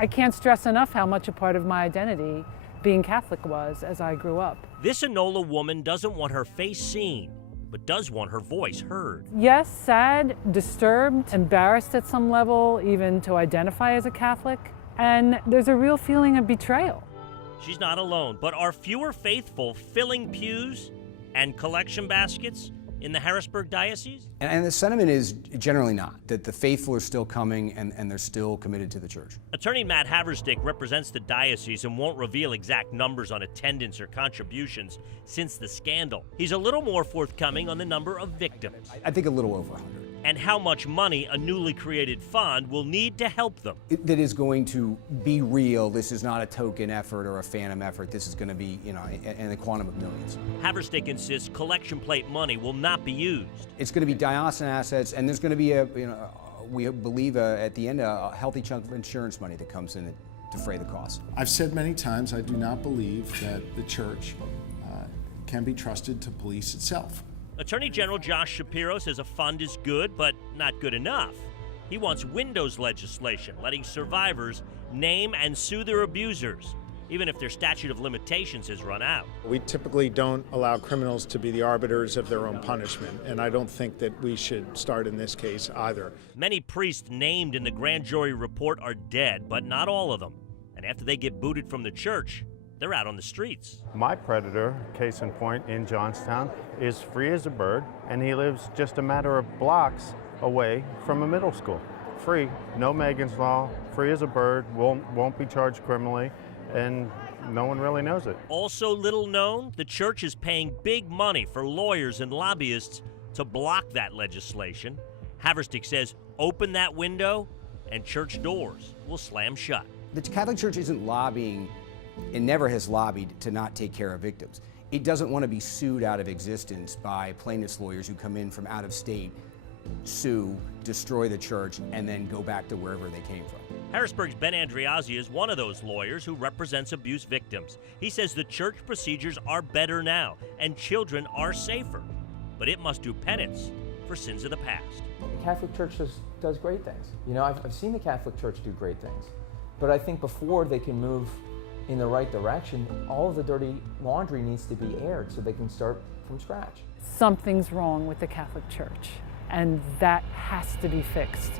I can't stress enough how much a part of my identity being Catholic was as I grew up. This Enola woman doesn't want her face seen, but does want her voice heard. Yes, sad, disturbed, embarrassed at some level, even to identify as a Catholic. And there's a real feeling of betrayal. She's not alone, but are fewer faithful filling pews and collection baskets in the Harrisburg Diocese? And the sentiment is generally not, that the faithful are still coming and they're still committed to the church. Attorney Matt Haverstick represents the diocese and won't reveal exact numbers on attendance or contributions since the scandal. He's a little more forthcoming on the number of victims. I think a little over 100. And how much money a newly created fund will need to help them. That is going to be real. This is not a token effort or a phantom effort. This is going to be, in the quantum of millions. Haverstick insists collection plate money will not be used. It's going to be diocesan assets, and there's going to be we believe at the end, a healthy chunk of insurance money that comes in to defray the cost. I've said many times I do not believe that the church can be trusted to police itself. Attorney General Josh Shapiro says a fund is good, but not good enough. He wants windows legislation, letting survivors name and sue their abusers, even if their statute of limitations has run out. We typically don't allow criminals to be the arbiters of their own punishment, and I don't think that we should start in this case either. Many priests named in the grand jury report are dead, but not all of them. And after they get booted from the church, they're out on the streets. My predator, case in point in Johnstown, is free as a bird, and he lives just a matter of blocks away from a middle school. Free, no Megan's Law, free as a bird, won't be charged criminally, and no one really knows it. Also little known, the church is paying big money for lawyers and lobbyists to block that legislation. Haverstick says open that window and church doors will slam shut. The Catholic Church isn't lobbying and never has lobbied to not take care of victims. It doesn't want to be sued out of existence by plaintiffs' lawyers who come in from out of state, sue, destroy the church, and then go back to wherever they came from. Harrisburg's Ben Andriazzi is one of those lawyers who represents abuse victims. He says the church procedures are better now and children are safer, but it must do penance for sins of the past. The Catholic Church does great things. I've seen the Catholic Church do great things, but I think before they can move in the right direction, all of the dirty laundry needs to be aired so they can start from scratch. Something's wrong with the Catholic Church, and that has to be fixed.